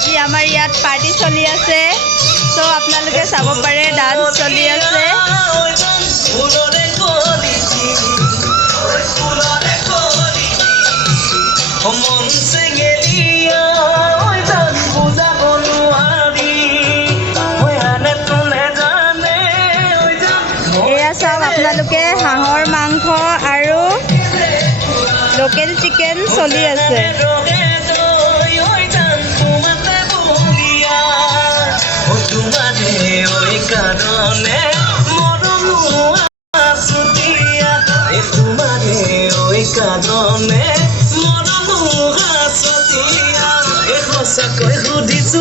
আজি আমাৰ ইয়াত পাৰ্টি চলি আছে তো আপোনালোকে চাব পাৰে ডান্স চলি আছে এয়া চাওক আপোনালোকে হাঁহৰ মাংস আৰু লোকেল চিকেন চলি আছে সঁচাকৈ সুধিছো